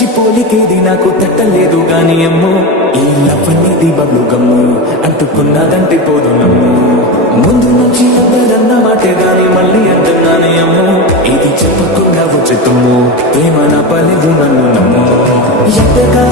నుంచి పోలికేది నాకు తట్టలేదు గాని అమ్మో ఈ లవ్ అనేది బబ్లు గమ్ము అంటుకున్నదంటే పోదు నమ్ము ముందు నుంచి ఎవరన్న మాటే గాని మళ్ళీ అంటున్నానే అమ్మో ఇది చెప్పకుండా వచ్చేతుమ్ము ప్రేమ నా పలివు నన్ను నమ్ము ఎంతగా